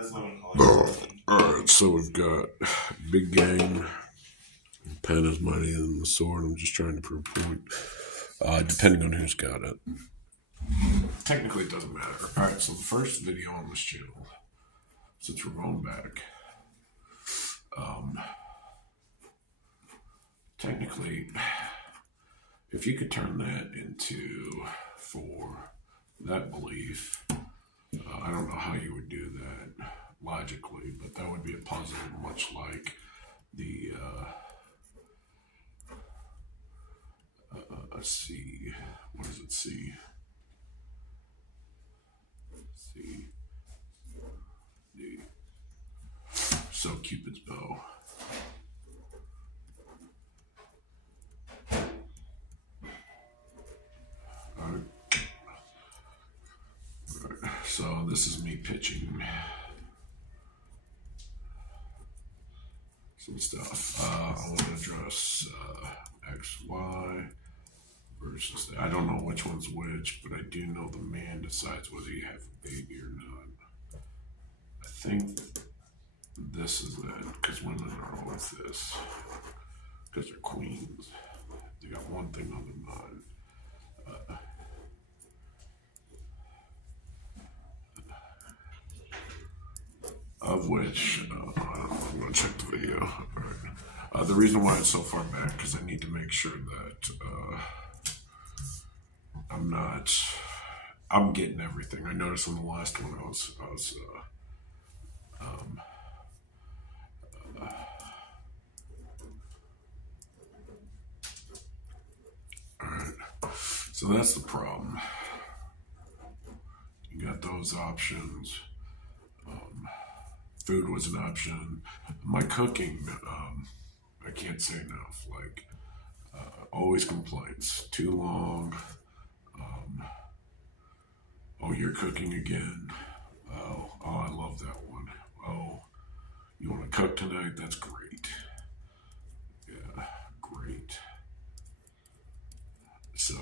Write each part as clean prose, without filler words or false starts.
that's not what I'm calling it. Alright, so we've got big game. Pen is mightier than the sword. I'm just trying to prove a point. Depending on who's got it. Technically, it doesn't matter. Alright, so the first video on this channel, since we're going back, technically, if you could turn that into, for that belief, I don't know how you would do that logically, but that would be a puzzle, much like the, C, what does it C? C, D. So Cupid's bow. Alright. So this is me pitching some stuff. I want to address X, Y versus that. I don't know which one's which, but I do know the man decides whether you have a baby or not. I think this is that, because women are always this, because they're queens. They got one thing on their mind. Of which, I don't know, I'm going to check the video. All right. The reason why it's so far back, because I need to make sure that I'm getting everything. I noticed on the last one all right. So that's the problem. You got those options. Food was an option. My cooking, I can't say enough. Like, always complaints. Too long. Oh, you're cooking again. Oh, I love that one. Oh, you want to cook tonight? That's great. Yeah, great. So,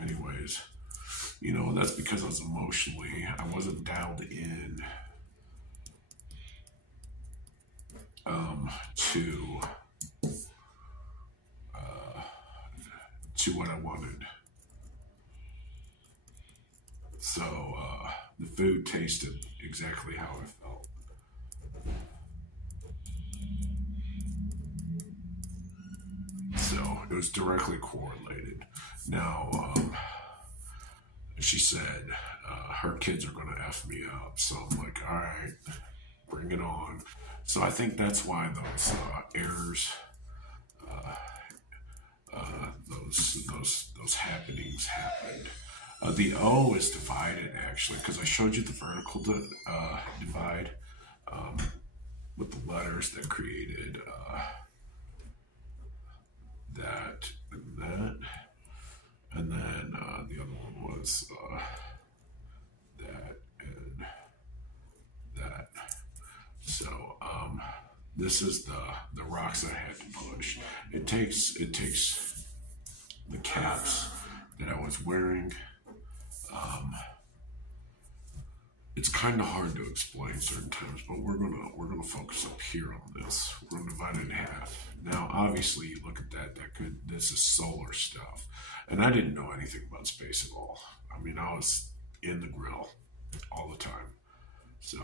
anyways, you know, that's because I wasn't dialed in to what I wanted. So the food tasted exactly how I felt. So it was directly correlated. Now, she said her kids are going to F me up. So I'm like, all right, bring it on. So I think that's why those errors, those happenings happened. The O is divided, actually, because I showed you the vertical divide with the letters that created that and that. And then the other one was that and that. So this is the rocks I had to push. It takes the caps that I was wearing. It's kind of hard to explain certain times, but we're gonna focus up here on this. We're gonna divide it in half. Now, obviously, you look at that. This is solar stuff, and I didn't know anything about space at all. I mean, I was in the grill all the time. So,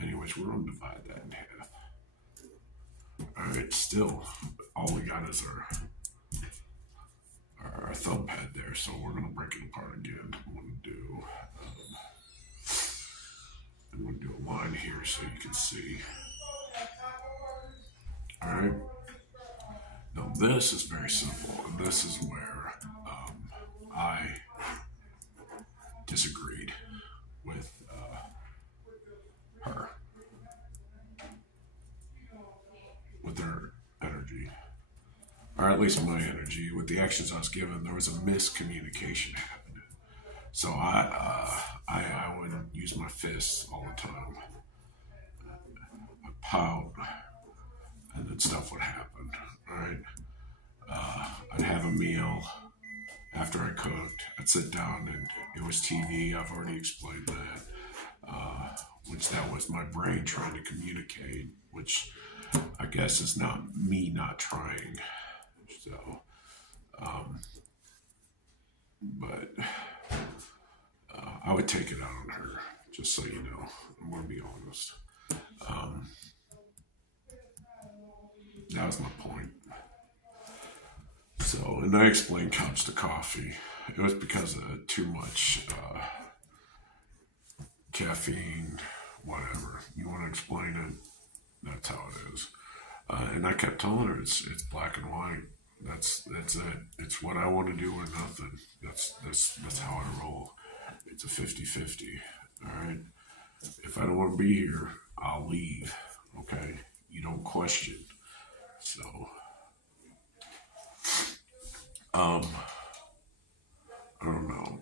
anyways, we're gonna divide that in half. All right, still, all we got is our thumb pad there, so we're gonna break it apart again. I'm gonna do a line here so you can see. All right. Now this is very simple, and this is where I disagreed with her, with her energy, or at least my energy, with the actions I was given. There was a miscommunication happening. So I would use my fists all the time. I'd pout, and then stuff would happen. All right. I'd have a meal after I cooked. I'd sit down and it was TV. I've already explained that. which that was my brain trying to communicate, which I guess is not me not trying. So, but I would take it out on her, just so you know. I'm going to be honest. That was my point. So, and I explained couch to coffee. It was because of too much caffeine, whatever. You want to explain it? That's how it is. And I kept telling her it's black and white. That's it. It's what I want to do or nothing. That's how I roll. It's a 50-50. All right. If I don't want to be here, I'll leave. Okay. You don't question. So, I don't know.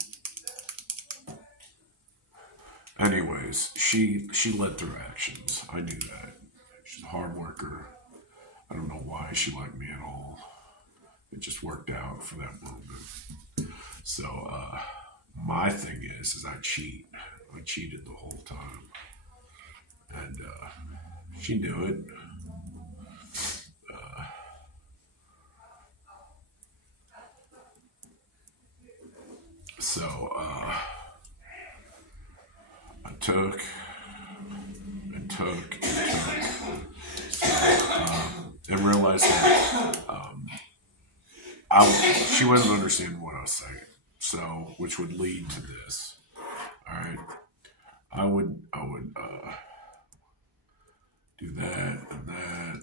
Anyways, she led through actions. I knew that. She's a hard worker. I don't know why she liked me at all. It just worked out for that moment. So, my thing is I cheat. I cheated the whole time. And, she knew it. So, I took and took and took. And realized that she wasn't understanding what I was saying. So, which would lead to this. All right. I would do that and that.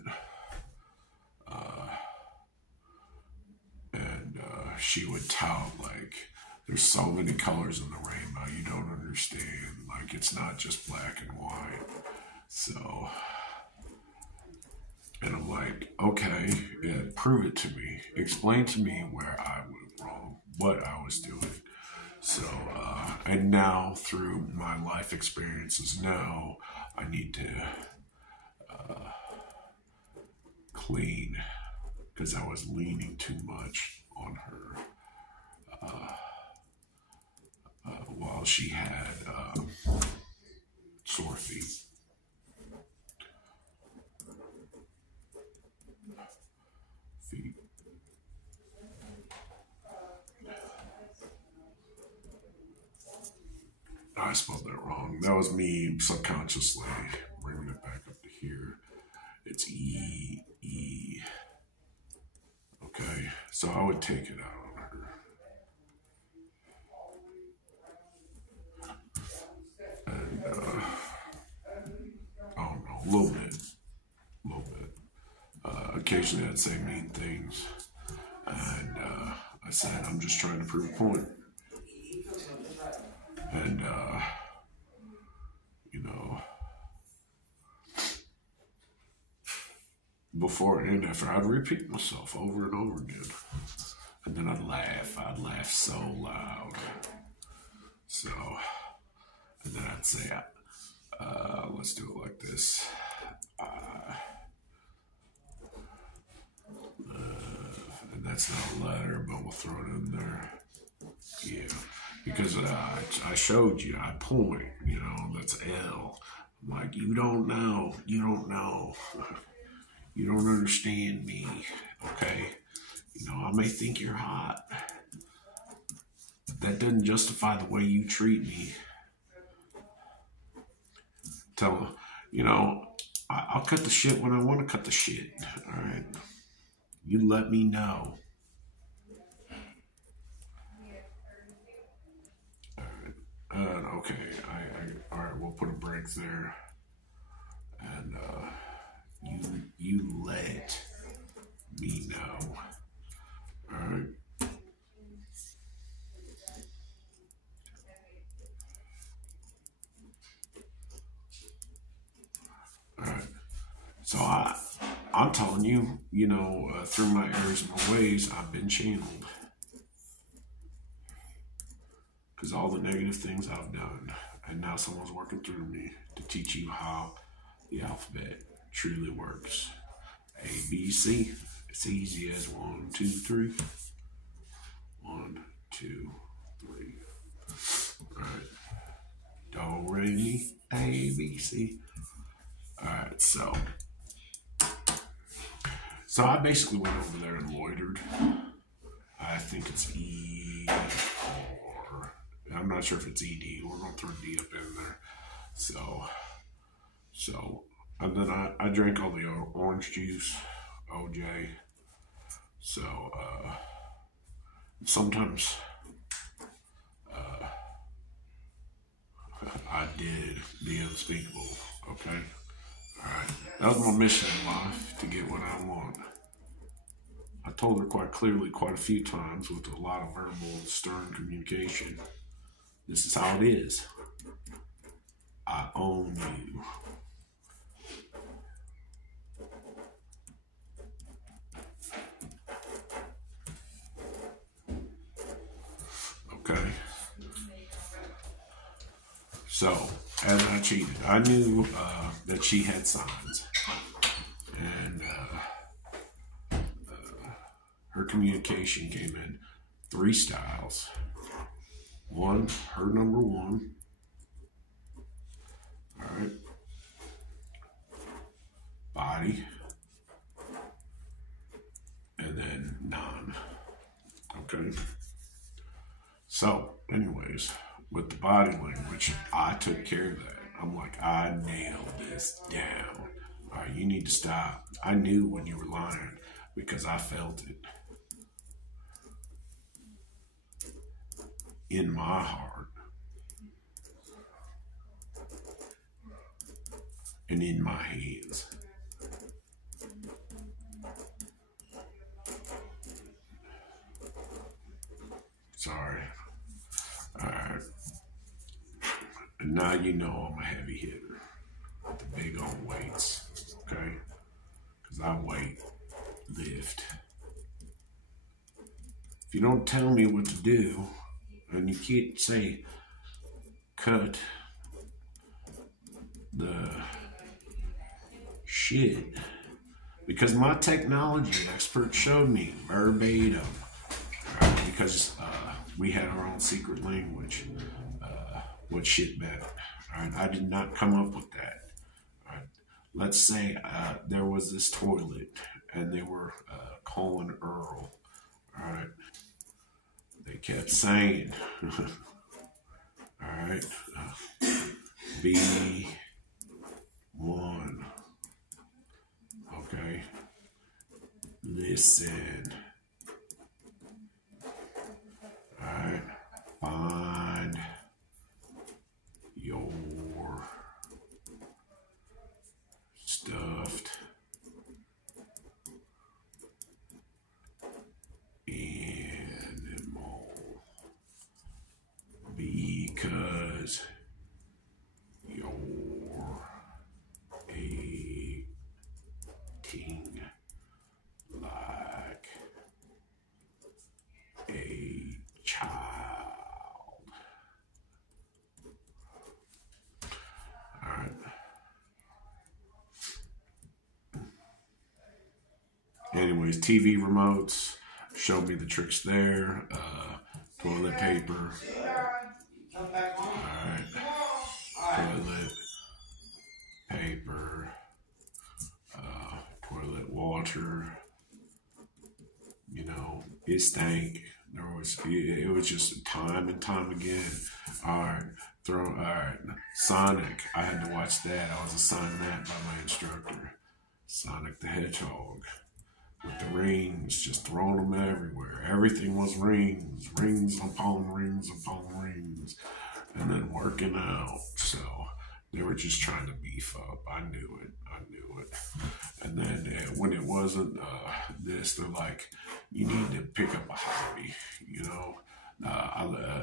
And she would tout like, there's so many colors in the rainbow, you don't understand. Like, it's not just black and white. So, and I'm like, okay, yeah, prove it to me. Explain to me where I went wrong, what I was doing. So, and now through my life experiences now, I need to clean, because I was leaning too much on her while she had sore feet. I spelled that wrong. That was me subconsciously bringing it back up to here. It's E. Okay, so I would take it out on her. And, I don't know, a little bit. Occasionally I'd say mean things. And I said, I'm just trying to prove a point. And, you know, before and after, I'd repeat myself over and over again. And then I'd laugh so loud. So, and then I'd say, let's do it like this. And that's not a letter, but we'll throw it in there. Yeah, because I showed you, I point, you know, that's L. I'm like, you don't know. You don't understand me, okay? You know, I may think you're hot. That doesn't justify the way you treat me. Tell them, you know, I'll cut the shit when I want to cut the shit, all right? You let me know. Okay, all right, we'll put a break there. And you let me know. All right. All right. So I'm telling you, you know, through my errors and my ways, I've been channeled. Because all the negative things I've done, and now someone's working through me to teach you how the alphabet truly works. A, B, C. It's easy as 1, 2, 3. 1, 2, 3. All right. Do, re, mi. A, B, C. All right, so I basically went over there and loitered. I think it's E, or I'm not sure if it's ED. We're gonna throw D up in there. So, and then I drank all the orange juice, OJ. So, sometimes I did the unspeakable, okay? Alright, that was my mission in life, to get what I want. I told her quite clearly quite a few times with a lot of verbal, stern communication. This is how it is. I own you. Okay. So, as I cheated, I knew that she had signs. And her communication came in 3 styles. One, her number 1. All right. Body. And then none. Okay. So, anyways, with the body language, I took care of that. I'm like, I nailed this down. All right, you need to stop. I knew when you were lying because I felt it in my heart and in my hands. Sorry. All right. And now you know I'm a heavy hitter with the big old weights, okay? Because I lift. If you don't tell me what to do, and you can't say, cut the shit, because my technology expert showed me verbatim, because we had our own secret language, what shit meant. Right? I did not come up with that. Right? Let's say there was this toilet and they were calling Earl. All right. They kept saying, all right, B1. Okay. Listen. All right. Find your stuffed animal because you're acting like a child. All right. Anyways, TV remotes showed me the tricks there. Toilet paper. Alright. Toilet paper. Toilet water. You know, it stank. It was just time and time again. Alright. Sonic. I had to watch that. I was assigned that by my instructor. Sonic the Hedgehog. With the rings, just throwing them everywhere. Everything was rings. Rings upon rings upon rings. And then working out. So they were just trying to beef up. I knew it. And then when it wasn't this, they're like, you need to pick up a hobby. You know,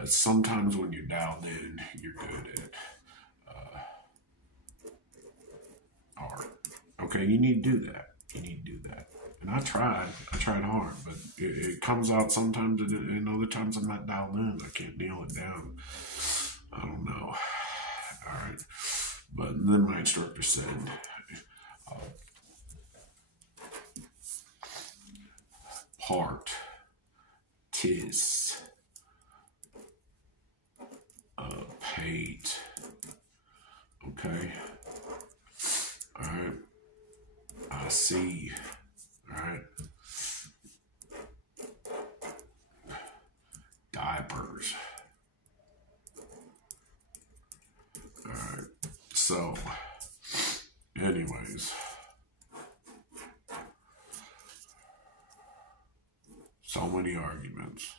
sometimes when you're dialed in, you're good at art. Okay, you need to do that. And I tried hard, but it comes out sometimes, and other times I'm not dialed in. I can't nail it down. I don't know. All right. But then my instructor said, part, tis, pate. Okay. All right. I see. All right. Diapers. All right. So, anyways, so many arguments.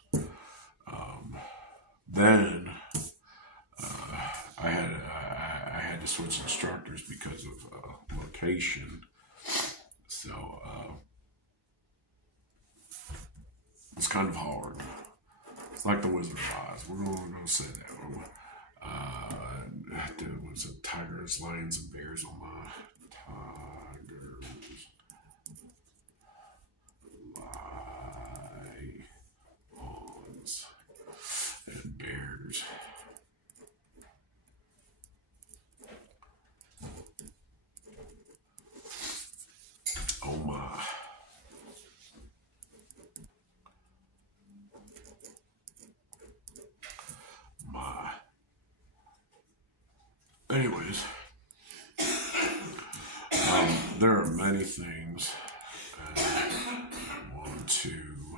Then I had to switch instructors because of location. So it's kind of hard. It's like the Wizard of Oz. We're going to say that. Was it tigers, lions, and bears on my tigers, lions, and bears. Oh my. Anyways, there are many things. One, two,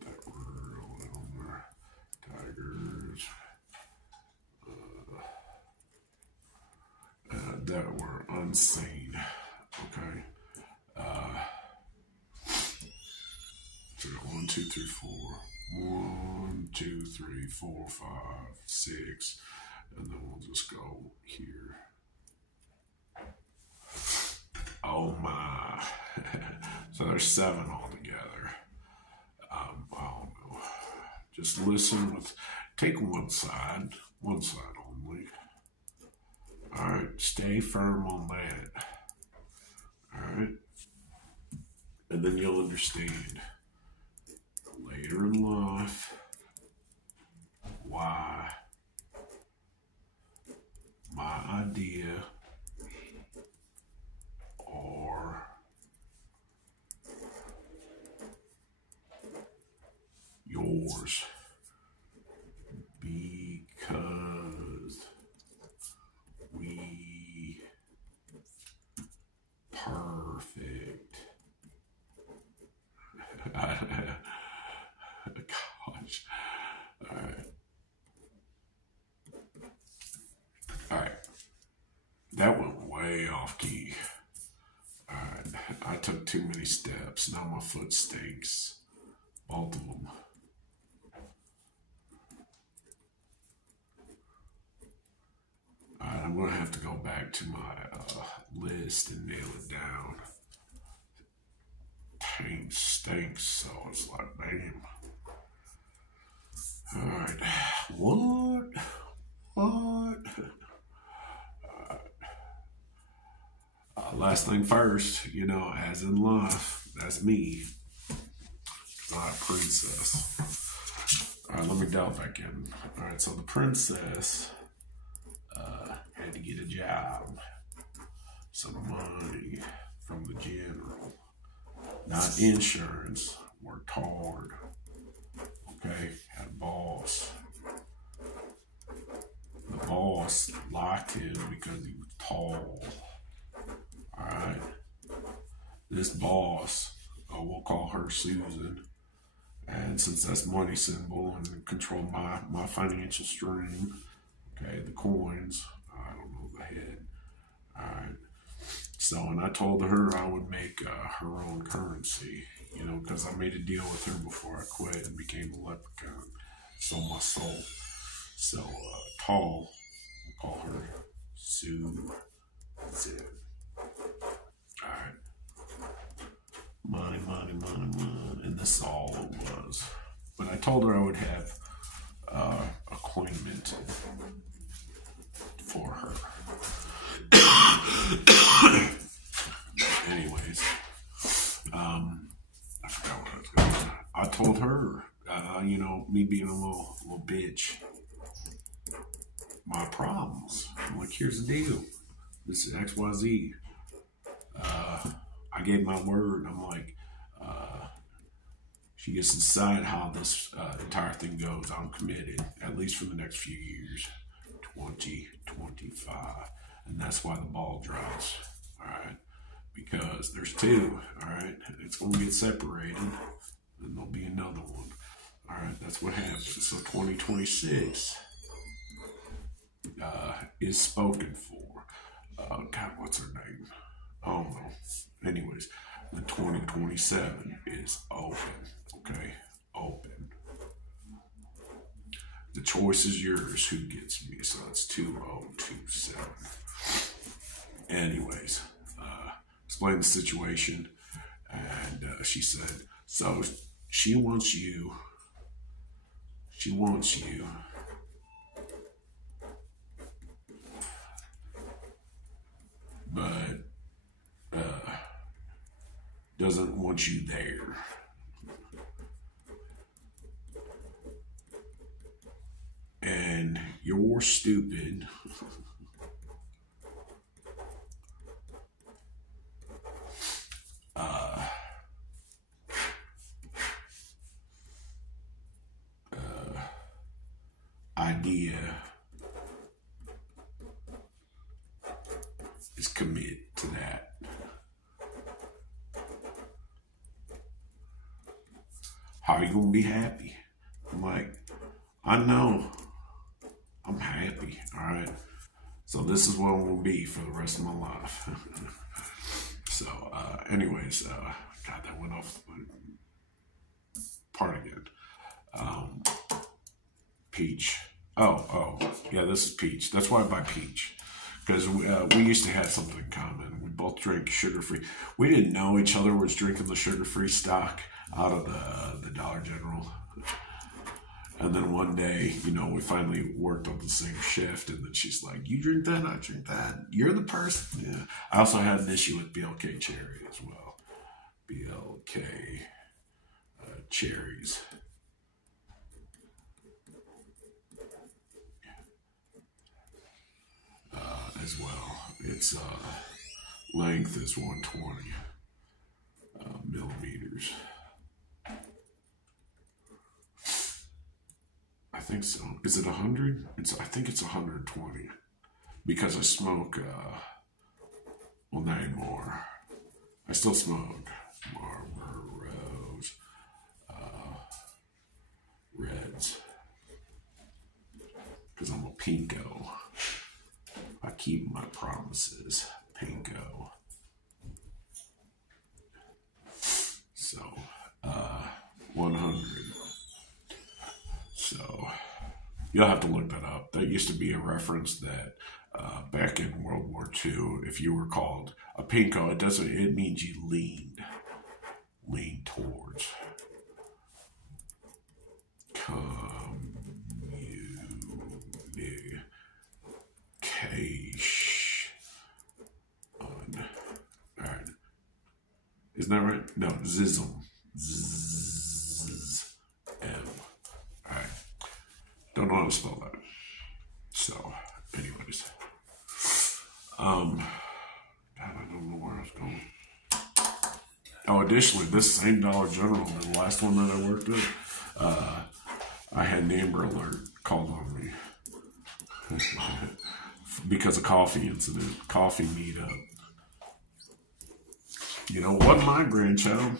that word on there. Tigers. That were unseen. Okay. So 1, 2, 3, 4. 1, 2, 3, 4, 5, 6. And then we'll just go here. Oh my. So there's 7 altogether. I don't know. Just listen take one side only. All right, stay firm on that. All right. And then you'll understand later in life why my idea or yours, because we perfect. Gosh. All right. All right. That went way off key. All right. I took too many steps. Now my foot stinks. Both of them. All right. I'm going to have to go back to my list and nail it down. Taint stinks. So it's like, damn. All right. What? Last thing first, as in life, that's me. I'm a princess. All right, let me delve back in. All right, so the princess had to get a job. Some money from the general. Not insurance. Worked hard. Okay, had a boss. The boss liked him because he was tall. Alright. This boss, we'll call her Susan. And since that's money symbol and control my financial stream, okay, the coins, I don't know the head. Alright. So, and I told her I would make her own currency, because I made a deal with her before I quit and became a leprechaun. Sold my soul. So, tall, we'll call her Susan. Alright. Money. And this is all it was. But I told her I would have a coin minted for her. Anyways, I forgot what I was going to say. I told her, me being a little bitch, my problems. I'm like, here's the deal. This is XYZ. I gave my word. I'm like, she gets to decide how this entire thing goes. I'm committed, at least for the next few years, 2025. And that's why the ball drops, all right? Because there's two, all right? It's going to get separated, and there'll be another one. All right, that's what happens. So 2026 is spoken for. God, what's her name? I don't know. Anyways, the 2027 is open, okay? Open. The choice is yours. Who gets me? So it's 2027. Anyways, explain the situation, and she said, so she wants you, but doesn't want you there. And you're stupid. Idea is commit to that. How are you gonna be happy? I'm like, I know I'm happy, all right? So this is what I'm gonna be for the rest of my life. So anyways, God, that went off the part again. Peach. Oh, yeah, this is Peach. That's why I buy Peach. Because we used to have something in common. We both drank sugar-free. We didn't know each other was drinking the sugar-free stock out of the Dollar General. And then one day, you know, we finally worked on the same shift. And then she's like, you drink that, I drink that. You're the person. Yeah. I also had an issue with BLK Cherry as well. BLK cherries. As well. Its length is 120 millimeters. I think so. Is it 100? I think it's 120 because I smoke. Well, not anymore. I still smoke Marlboros, Reds, because I'm a pinko. I keep my promises, pinko. So, 100. So, you'll have to look that up. That used to be a reference that back in World War II, if you were called a pinko, it means you lean towards. Isn't that right? No, zism. Z-M. Alright. Don't know how to spell that. So, anyways. God, I don't know where I was going. Oh, additionally, this same Dollar General, the last one that I worked at, I had an Amber Alert called on me. Because of coffee incident, coffee meetup. You know, wasn't my grandchild,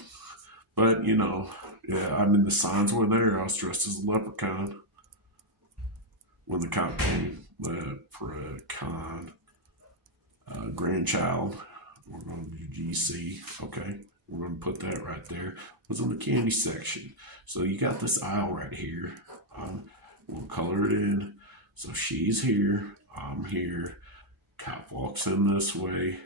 but you know, yeah, I mean, the signs were there. I was dressed as a leprechaun when the cop came. Leprechaun, grandchild. We're going to do GC. Okay, we're going to put that right there. It was in the candy section. So you got this aisle right here. We'll color it in. So she's here. I'm here. Cop walks in this way.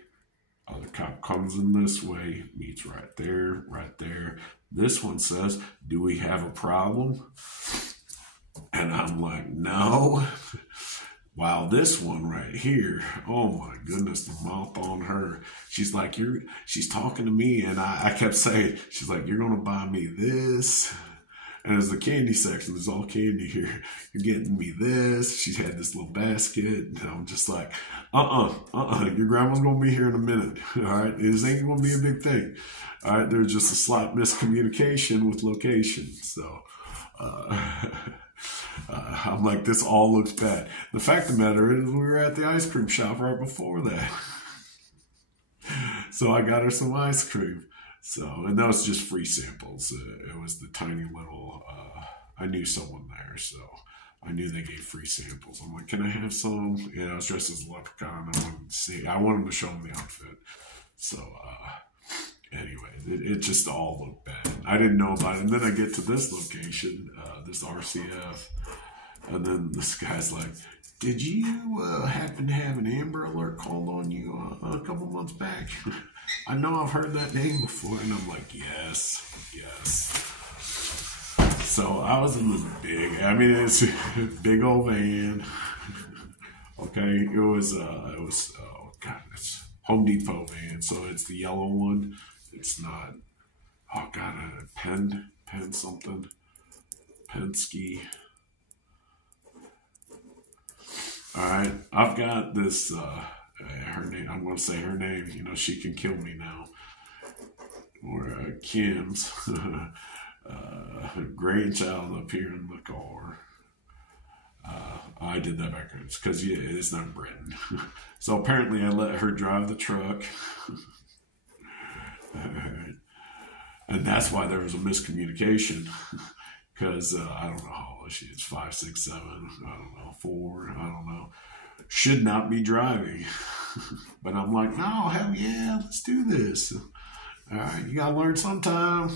Other cop comes in this way, meets right there, right there. This one says, do we have a problem? And I'm like, no. While this one right here, oh my goodness, the mouth on her. She's like, she's talking to me, and I kept saying, she's like, you're going to buy me this. And there's the candy section. There's all candy here. You're getting me this. She had this little basket. And I'm just like, your grandma's going to be here in a minute. All right. This ain't going to be a big thing. All right. There's just a slight miscommunication with location. So, I'm like, this all looks bad. The fact of the matter is we were at the ice cream shop right before that. So I got her some ice cream. So, and that was just free samples. It was the tiny little, I knew someone there, so I knew they gave free samples. I'm like, can I have some? I was dressed as a leprechaun. I wanted to show them the outfit. So, anyway, it just all looked bad. I didn't know about it. And then I get to this location, this RCF, and then this guy's like, did you happen to have an Amber Alert called on you a couple months back? I know I've heard that name before. And I'm like, yes. So I was in this it's a big old van. Okay, it was it's Home Depot van. So it's the yellow one. It's not, a Penske. All right, I've got this, her name, I'm going to say her name, she can kill me now. Or Kim's grandchild up here in the car. I did that backwards because, it's not Britain. So apparently I let her drive the truck. And that's why there was a miscommunication. Because I don't know how old she is, 5, 6, 7, I don't know, 4, I don't know. Should not be driving. But I'm like, no, hell yeah, let's do this. All right, you gotta learn sometime.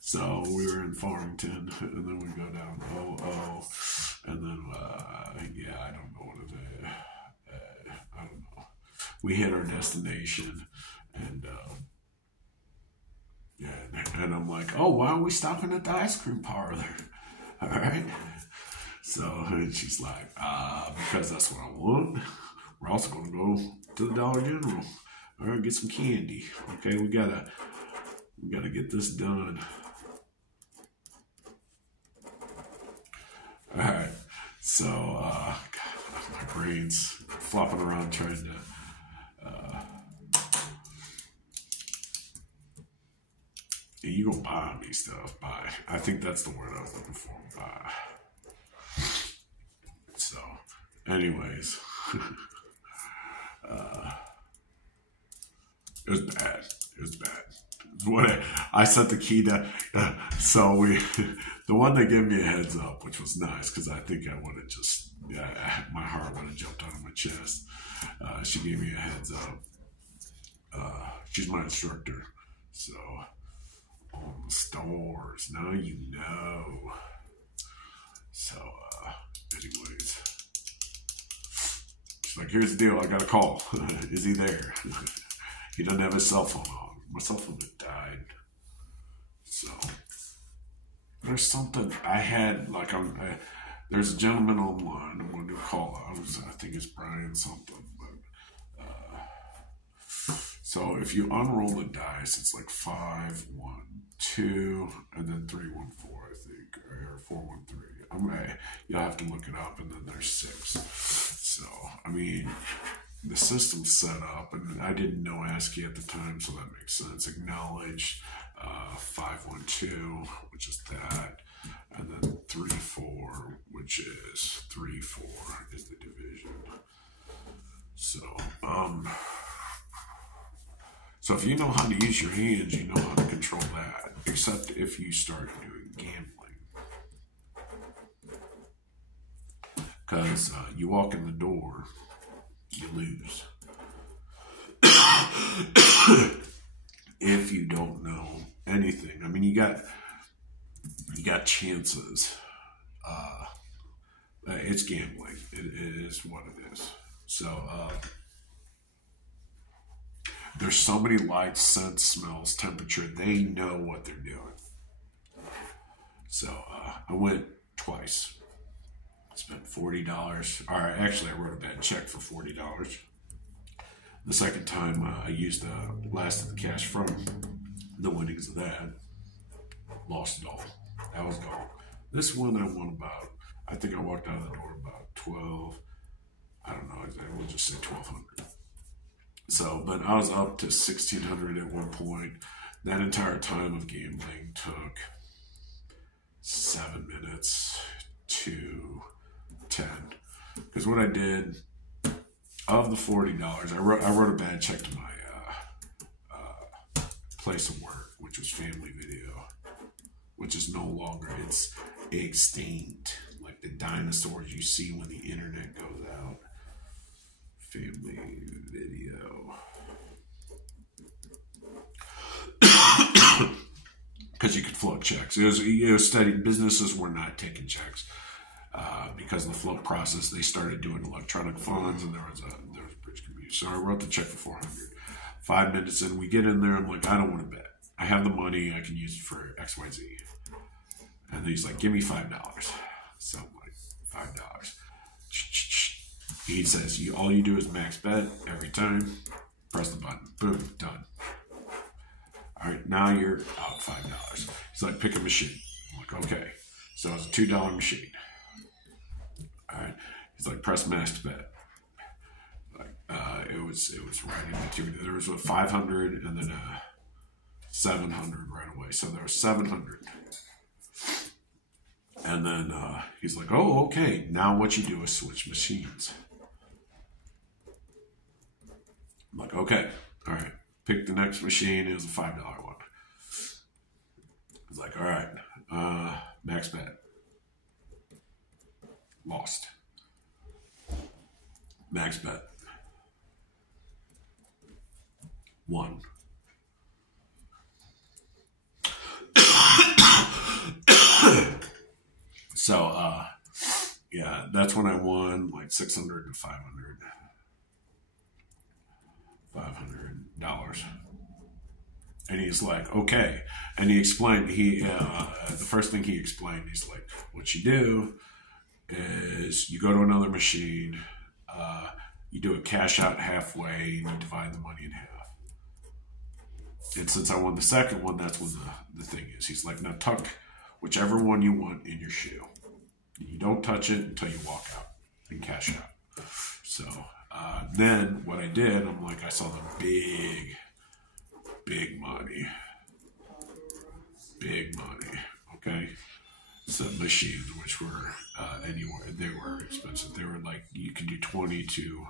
So we were in Farmington, and then we go down and then, I don't know what it is. I don't know. We hit our destination, and and I'm like, oh, why are we stopping at the ice cream parlor? All right. So, and she's like, because that's what I want. We're also going to go to the Dollar General. All right, get some candy. Okay, we gotta get this done. All right. So, my brain's flopping around trying to. You go buy me stuff. Buy. I think that's the word I was looking for. Buy. So, anyways, it was bad. It was bad. I set the key down. So the one that gave me a heads up, which was nice because I think I would have just, my heart would have jumped out of my chest. She gave me a heads up. She's my instructor, so. On the stores, now you know. So, anyways, she's like, here's the deal, I got a call. Is he there? He doesn't have his cell phone on. My cell phone had died. So, there's something I had, like, there's a gentleman online I wanted to call. I think it's Brian something. So if you unroll the dice, it's like 5, 1, 2, and then 3, 1, 4, I think, or 4, 1, 3. You'll have to look it up, and then there's 6. So, the system's set up, and I didn't know ASCII at the time, so that makes sense. Acknowledge 5, 1, 2, which is that, and then 3, 4, which is 3, 4 is the division. So, so if you know how to use your hands, you know how to control that, except if you start doing gambling. Because you walk in the door, you lose. If you don't know anything. You got chances. It's gambling. It is what it is. So, there's so many lights, scents, smells, temperature. They know what they're doing. So I went twice. Spent $40. All right, actually, I wrote a bad check for $40. The second time, I used the last of the cash from the winnings of that. Lost it all. That was gone. This one I won about, I think I walked out of the door about 12. I don't know, we'll just say 1,200. So, but I was up to 1,600 at one point. That entire time of gambling took 7 minutes to 10. Because what I did, of the $40, I wrote a bad check to my place of work, which was Family Video, which is no longer, it's extinct, like the dinosaurs you see when the internet goes out. Family Video. Because you could float checks. It was steady. Businesses were not taking checks because of the float process. They started doing electronic funds, and there was a bridge community. So I wrote the check for 400. 5 minutes in, we get in there. I'm like, I don't want to bet. I have the money. I can use it for X, Y, Z. And he's like, give me $5. So I'm like, $5. He says, all you do is max bet every time. Press the button. Boom, done. All right, now you're out $5. He's like, pick a machine. I'm like, okay. So it's a $2 machine. All right. He's like, press max bet. Like, it was right in between. There was a 500 and then a 700 right away. So there was 700. And then he's like, oh, okay. Now what you do is switch machines. I'm like, okay, all right. Pick the next machine. It was a $5 one. He's like, all right, max bet. Lost. Max bet. Won. So, yeah, that's when I won like 600 to 500. $500. And he's like, okay. And he explained, the first thing he explained, he's like, what you do is you go to another machine, you do a cash out halfway, and you divide the money in half. And since I won the second one, that's when the thing is. He's like, now tuck whichever one you want in your shoe. You don't touch it until you walk out and cash out. So then what I did, I'm like, I saw the big money. Big money, okay? So machines, which were anywhere, they were expensive. They were like, you could do 20 to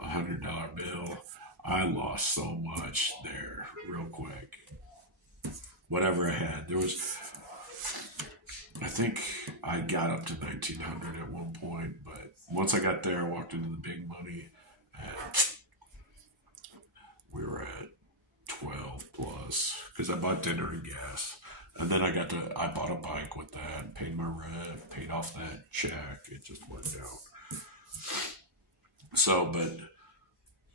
$100 bill. I lost so much there real quick. Whatever I had, there was, I think I got up to 1900 at one point, but once I got there, I walked into the big money, and we were at 12 plus, because I bought dinner and gas. And then I bought a bike with that, paid my rent, paid off that check. It just worked out. So, but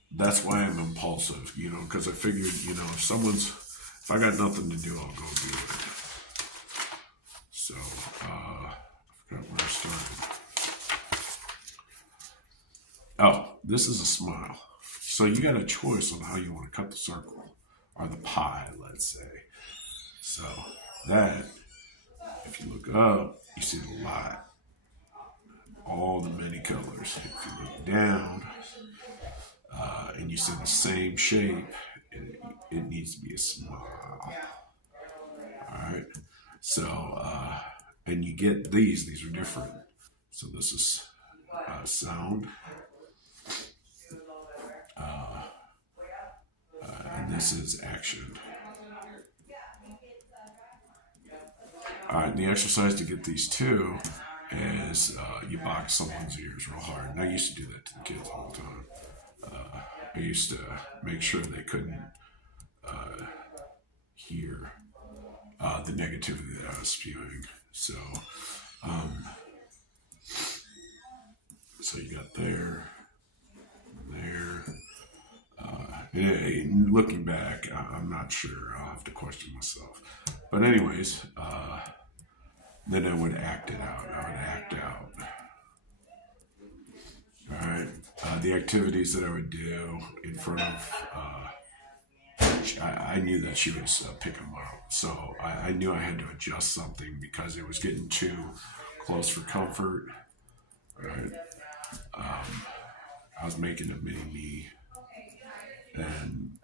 that's why I'm impulsive, because I figured, if I got nothing to do, I'll go do it. So, I forgot where I started. Oh, this is a smile. So you got a choice on how you want to cut the circle, or the pie, let's say. So that, if you look up, you see the lot, all the many colors. If you look down, and you see the same shape, it needs to be a smile. All right. So, and you get these are different. So this is sound. And this is action. All right, and the exercise to get these two is you box someone's ears real hard. And I used to do that to the kids all the time. I used to make sure they couldn't hear the negativity that I was spewing. So, so you got there. And looking back, I'm not sure. I'll have to question myself. But anyways, then I would act it out. I would act out. All right. The activities that I would do in front of, I knew that she was picking them up. So I knew I had to adjust something because it was getting too close for comfort. Right. I was making a mini me. And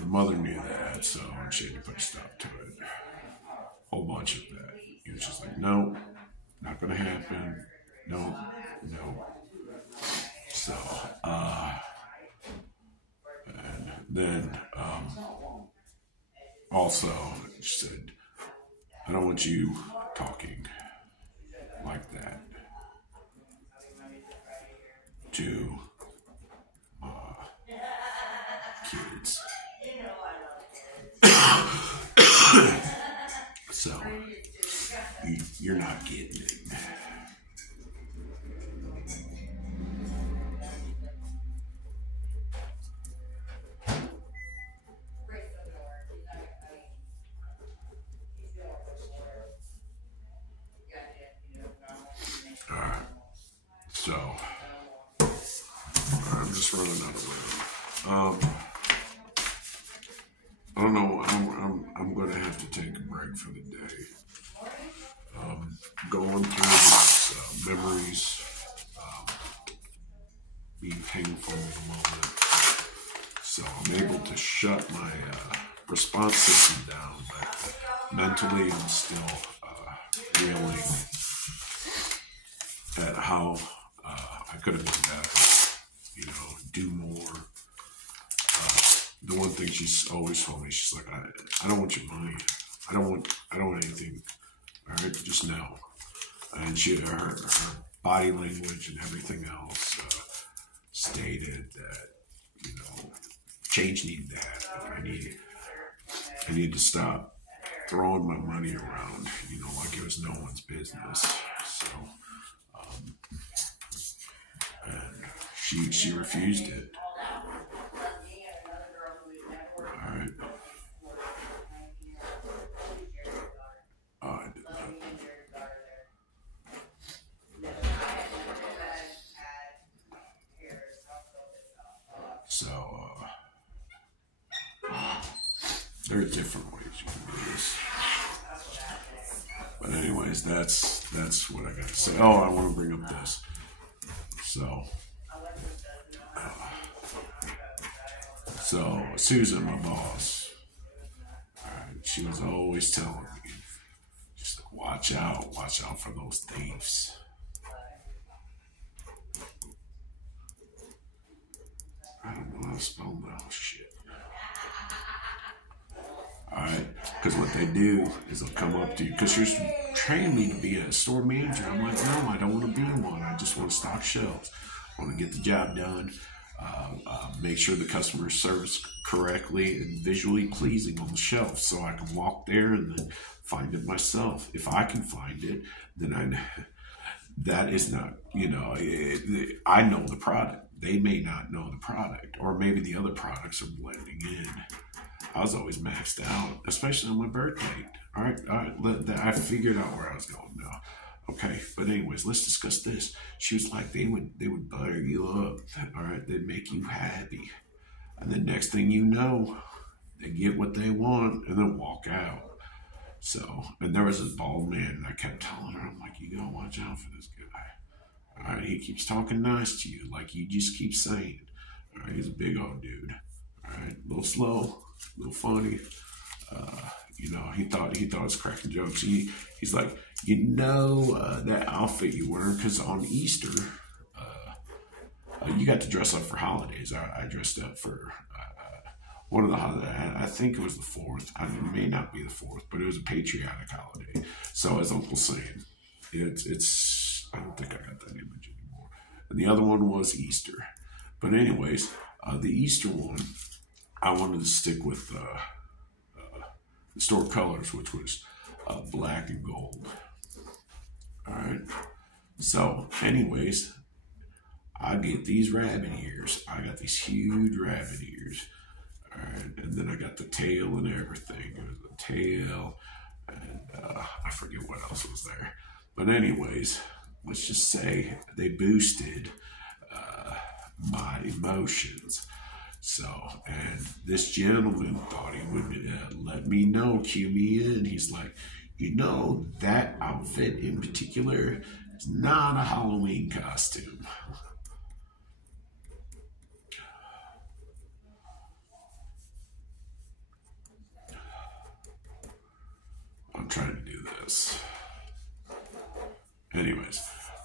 the mother knew that, so she had to put a stop to it. whole bunch of that. He was just like, no, not gonna happen. No, no. So, and then also she said, I don't want you talking like that to kids. So you're not getting it. Alright. So I'm just running out of room. I don't know. I'm going to have to take a break for the day. Going through these memories, being painful at the moment. So I'm able to shut my response system down, but mentally I'm still reeling at how I could have been better. Do more. The one thing she's always told me, she's like, I don't want your money. I don't want anything. All right, just know. And her body language and everything else stated that change needed to happen. I need to stop throwing my money around, like it was no one's business. So, and she refused it. So, there are different ways you can do this. But anyways, that's what I got to say. Oh, I want to bring up this. So Susan, my boss, she was always telling me, she's like, watch out for those thieves. I don't know how to spell that shit. Alright, because what they do is they'll come up to you, because you're training me to be a store manager. I'm like, no, I don't want to be one. I just want to stock shelves. I want to get the job done, make sure the customer is serviced correctly and visually pleasing on the shelf, so I can walk there and then find it myself. If I can find it, then that is not, I know the product. They may not know the product, or maybe the other products are blending in. I was always maxed out, especially on my birthday. All right, I figured out where I was going now. Okay, but anyways, let's discuss this. She was like, they would butter you up. All right, they'd make you happy, and the next thing you know, they get what they want and then walk out. So, and there was this bald man, and I kept telling her, I'm like, you gotta watch out for this guy. All right, he keeps talking nice to you, like you just keep saying. All right, he's a big old dude. All right, a little slow, a little funny. He thought it was cracking jokes. He's like, that outfit you wear, because on Easter, you got to dress up for holidays. I dressed up for one of the holidays. I think it was the 4th. It may not be the 4th, but it was a patriotic holiday. So as Uncle saying, it's. I don't think I got that image anymore. And the other one was Easter. But anyways, the Easter one, I wanted to stick with the store colors, which was black and gold. All right. So, anyways, I get these rabbit ears. I got these huge rabbit ears. All right. And then I got the tail and everything. It was the tail, and I forget what else was there. But anyways, let's just say they boosted my emotions. So, and this gentleman thought he would let me know, cue me in. He's like, that outfit in particular is not a Halloween costume. I'm trying to do this. Anyways,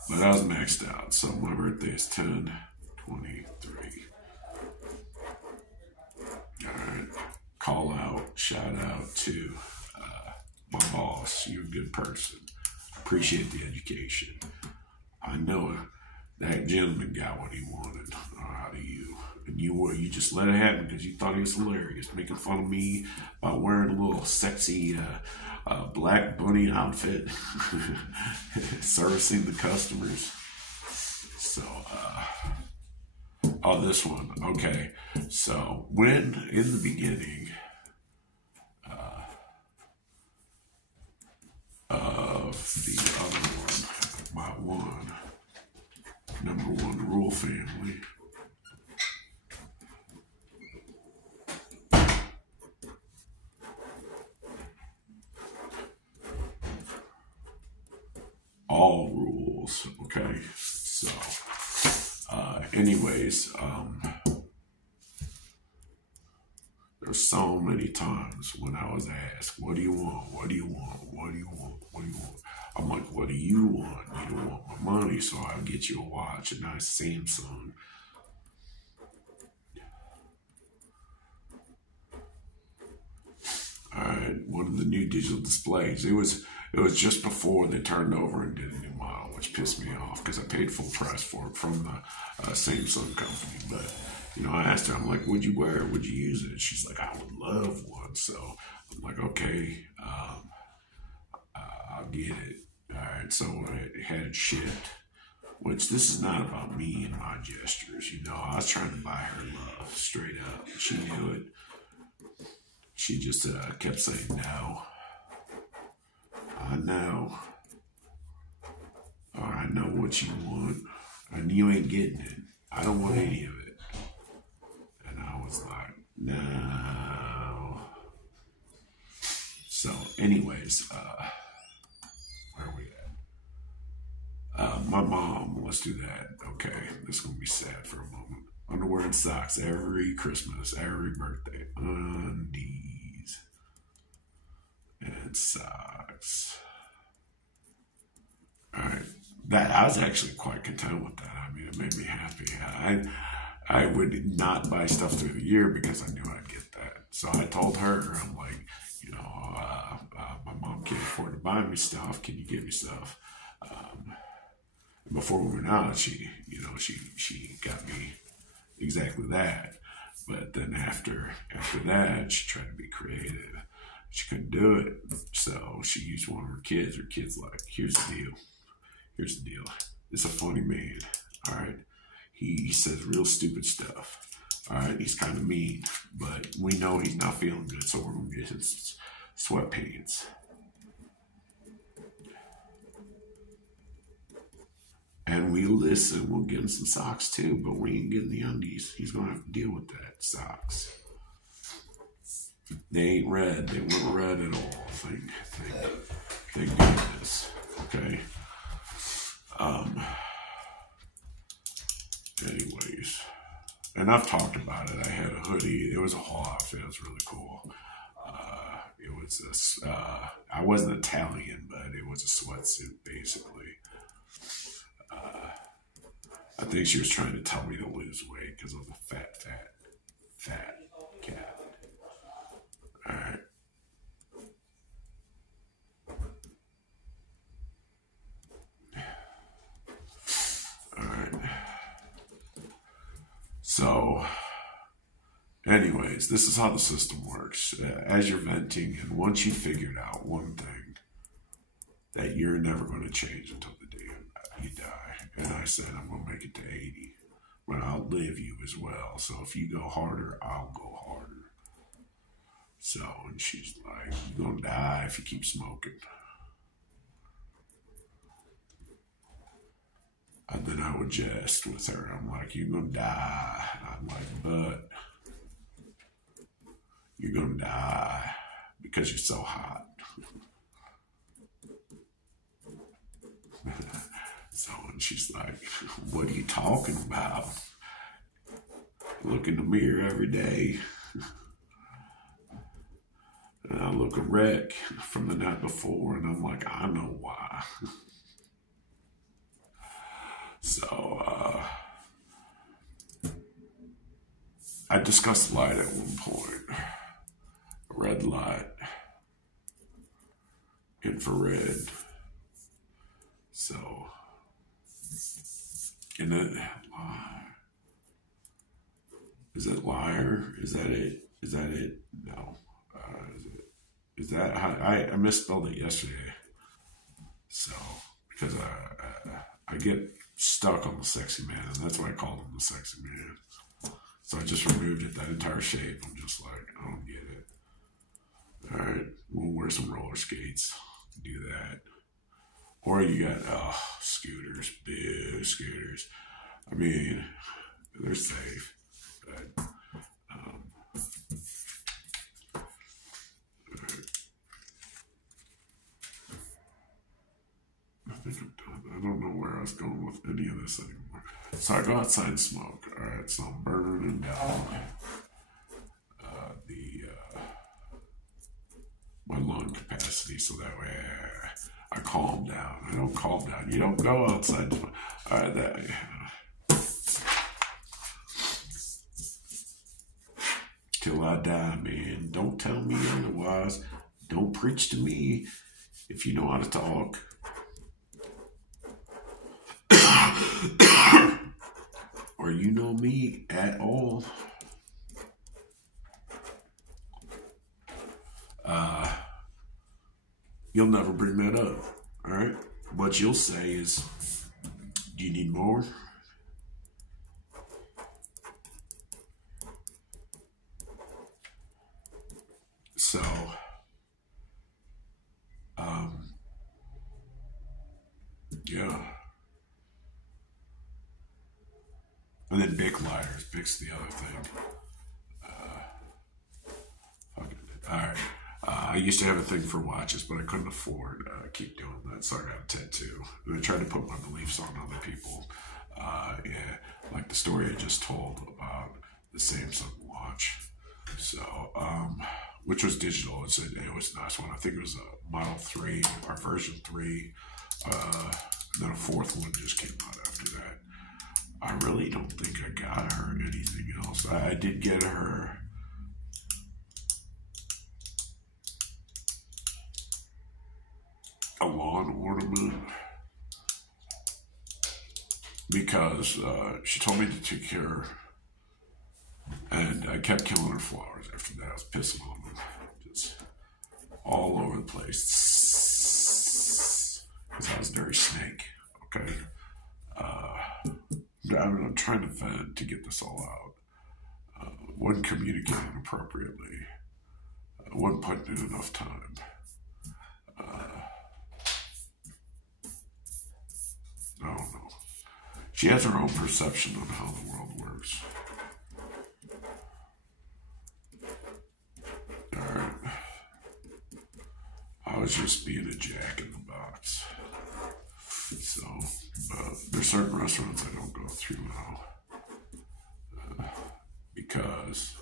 but I was maxed out. So my birthday is 10/23. Alright. Call out, shout out to my boss. You're a good person. Appreciate the education. I know that gentleman got what he wanted out of you. And you just let it happen because you thought he was hilarious, making fun of me by wearing a little sexy black bunny outfit, servicing the customers. So, oh, this one. Okay. So, when in the beginning of the other one, number one rule family, all rules, okay? So, anyways, there's so many times when I was asked, what do you want? What do you want? What do you want? What do you want? I'm like, what do you want? You don't want my money, so I'll get you a watch, a nice Samsung. Alright, one of the new digital displays. It was just before they turned over and did a new model, which pissed me off because I paid full price for it from the Samsung company. But, you know, I asked her, I'm like, would you wear it? Would you use it? She's like, I would love one. So I'm like, okay, I'll get it. Alright, so it had shipped, which this is not about me and my gestures. You know, I was trying to buy her love straight up. She knew it. She just kept saying, no. I know. Or I know what you want. And you ain't getting it. I don't want any of it. And I was like, no. So, anyways, where are we at? My mom, let's do that. Okay, this is going to be sad for a moment. Underwear and socks every Christmas, every birthday. Undies and socks. Alright. That I was actually quite content with that. I mean, it made me happy. I would not buy stuff through the year because I knew I'd get that. So I told her, I'm like, you know, my mom can't afford to buy me stuff. Can you get me stuff? Before we went out, she got me exactly that. But then after that, she tried to be creative. She couldn't do it. So she used one of her kids. Her kid's like, here's the deal. Here's the deal. It's a funny man. All right. He says real stupid stuff. All right. He's kind of mean, but we know he's not feeling good. So we're going to get his sweatpants. And we listen, we'll give him some socks too, but we ain't getting the undies. He's going to have to deal with that. Socks. They ain't red. They weren't red at all. Thank goodness. Okay. Anyways. And I've talked about it. I had a hoodie. It was a whole outfit. It was really cool. It was this, I wasn't Italian, but it was a sweatsuit, basically. I think she was trying to tell me to lose weight because I was a fat cat. Alright. Alright. So, anyways, this is how the system works. As you're venting, and once you figured out one thing that you're never going to change until the day you die. And I said, I'm going to make it to 80, but I'll live you as well. So if you go harder, I'll go harder. So, and she's like, you're going to die if you keep smoking. And then I would jest with her. I'm like, you're going to die. And I'm like, but you're going to die because you're so hot. So, and she's like, what are you talking about? Look in the mirror every day. And I look a wreck from the night before, and I'm like, I know why. So, I discussed light at one point. Red light, infrared. So, and then, is it liar? Is that it? Is that it? No. Is that I misspelled it yesterday? So because I get stuck on the sexy man, and that's why I called him the sexy man. So I just removed it, that entire shape. I'm just like, I don't get it. All right, we'll wear some roller skates to do that. Or you got scooters, big scooters. I mean, they're safe, but I think I'm done. I don't know where I was going with any of this anymore. So I go outside and smoke. All right, so I'm burning down my lung capacity, so that way I calm down. I don't calm down. You don't go outside and smoke. All right, till I die, man. Don't tell me otherwise. Don't preach to me if you know how to talk. Or you know me at all. You'll never bring that up. All right? What you'll say is, do you need more? So, yeah. And then Bic lighters. Bic's the other thing. All right. I used to have a thing for watches, but I couldn't afford keep doing that, so I got a tattoo. And I tried to put my beliefs on other people. Yeah, like the story I just told about the Samsung watch. So, which was digital. It was a nice one. I think it was a Model 3 or version 3. And then a fourth one just came out after that. I really don't think I got her anything else. I did get her a lawn ornament because she told me to take care of her, and I kept killing her flowers after that. I was pissing on them, just all over the place because I was a dirty snake. Okay. I'm trying to vent to get this all out. Wasn't communicating appropriately. Wasn't putting in enough time. I don't know. She has her own perception on how the world works. Alright. I was just being a jack in the box. So, there's certain restaurants I don't go through now. Because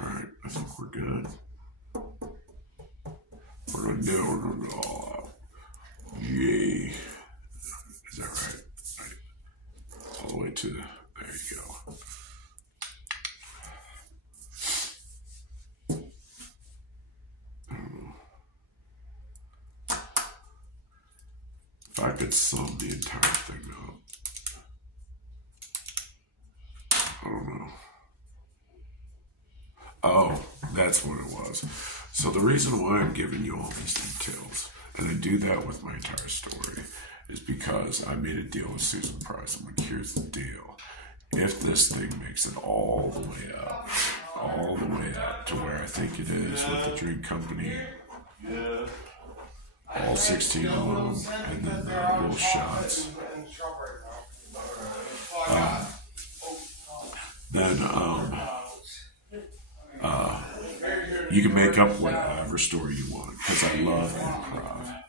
alright, I think we're good. We're gonna do it all out. Yay. Is that right? Right. All the way to the, there you go. I don't know. If I could sum the entire thing up, I don't know. Oh, that's what it was. So the reason why I'm giving you all these details, and I do that with my entire story, is because I made a deal with Susan Price. I'm like, here's the deal. If this thing makes it all the way up to where I think it is with the drink company, all 16 of them, and then the little shots, then You can make up whatever story you want, because I love improv.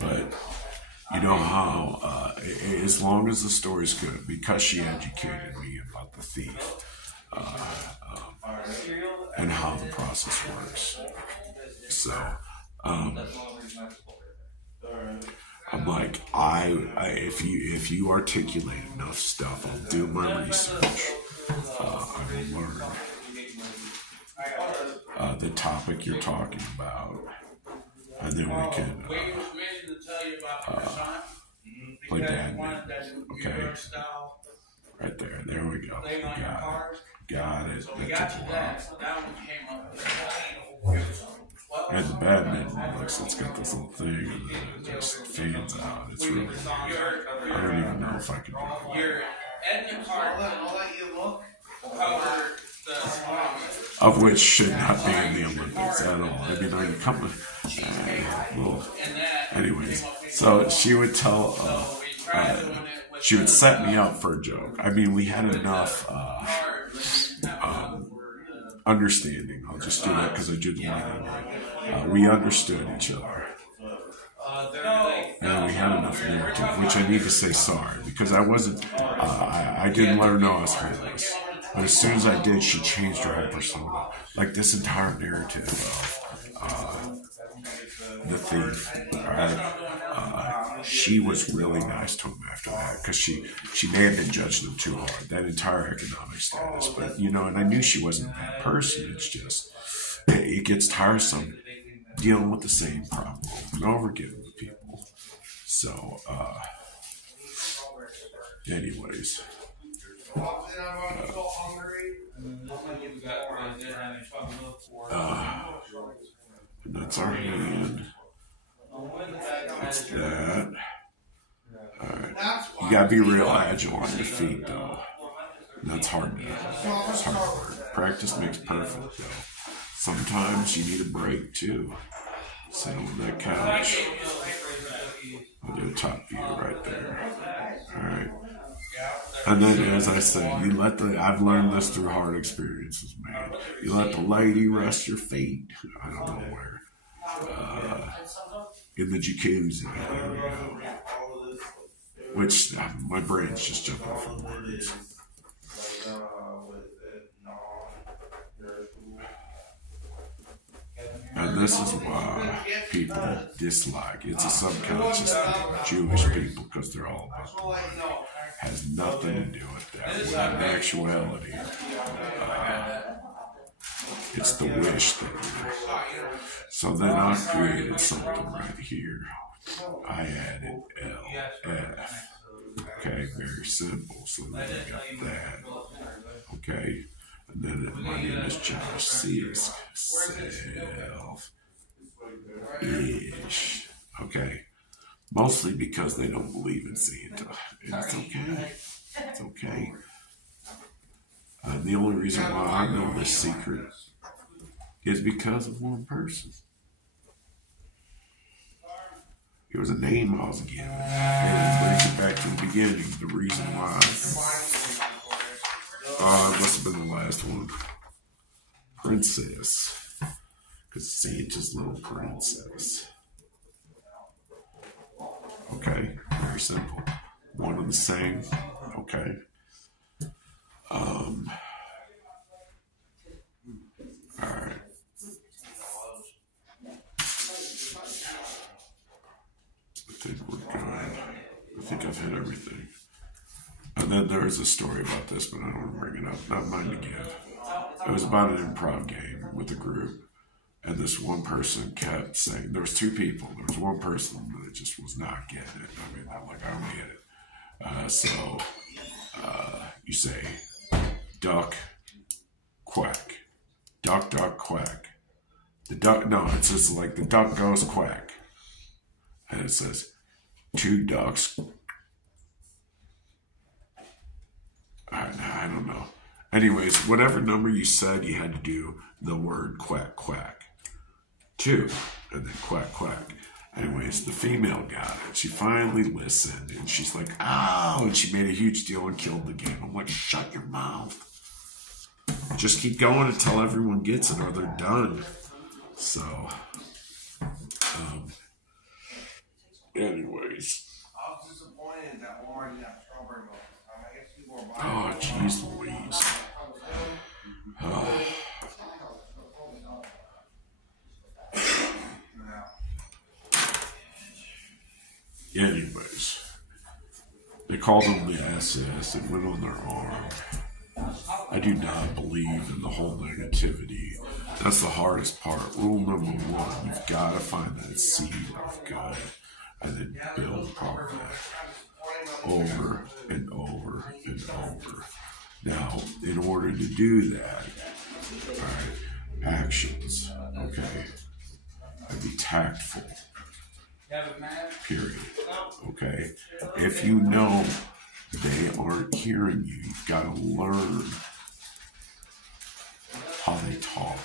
But you know how, as long as the story's good, because she educated me about the thief and how the process works. So, I'm like, if you articulate enough stuff, I'll do my research. I will learn the topic you're talking about, and then we can play admin. Okay, right there. There we go. Got it. That's a block. And the badminton looks, it's got this little thing, and then it just fans out. It's really weird. I don't even know if I can do it. Of which should not be in the Olympics at all. I mean, I come well, anyways, so she would tell, she would set me up for a joke. I mean, we had enough understanding. I'll just do that because I did the one. We understood each other. And we had enough narrative, which I need to say sorry, because I wasn't, I didn't let her know I was homeless. But as soon as I did, she changed her whole persona. Like this entire narrative of the thief, right? She was really nice to him after that, because she may have been judging him too hard, that entire economic status. But, you know, and I knew she wasn't a bad person. It's just, it gets tiresome dealing with the same problem over and over again with people. So, anyways. And that's our hand. That's that. Alright. You gotta be real agile on your feet, though. And that's hard to. It's hard work. Practice makes perfect, though. Sometimes you need a break, too. Sit on that couch. I'll do a top view right there. Alright. And then, as I said, I've learned this through hard experiences, man. You let the lady rest your feet. I don't know where. In the jacuzzi. There we go. Which, my brain's just jumping from words. And this is why people dislike. It's a subconscious thing. Jewish people, because they're all about the money. Has nothing to do with that. When in actuality, it's the wish thing. So then I created something right here. I added LF. Okay, very simple. So then I got that. Okay. And then my name is Josh Sears. Self-ish. Okay. Mostly because they don't believe in Santa. And it's okay. It's okay. The only reason why I know this secret is because of one person. It was a name I was given. And it brings it back to the beginning. The reason why. It must have been the last one. Princess. Because Santa's little princess. Okay, very simple. One and the same. Okay. Alright. I think we're good. I think I've hit everything. And then there's a story about this, but I don't want to bring it up. Not mine to give. It was about an improv game with a group. And this one person kept saying, there was two people. There was one person that just was not getting it. I mean, I'm like, I don't get it. So you say, duck, quack. Duck, duck, quack. The duck, no, it says like the duck goes quack. And it says, two ducks. I don't know. Anyways, whatever number you said, you had to do the word quack, quack. Two, and then quack, quack. Anyways, the female got it. She finally listened, and she's like, "Oh!" And she made a huge deal and killed the game. I'm like, "Shut your mouth." just keep going until everyone gets it or they're done. So, anyways. Oh, jeez Louise. Anyways, they called them the SS. It went on their arm. I do not believe in the whole negativity. That's the hardest part. Rule number one, you've got to find that seed of good and then build from that over and over and over. Now, in order to do that, all right, actions, okay, and be tactful, period, okay? If you know they aren't hearing you, you've got to learn how they talk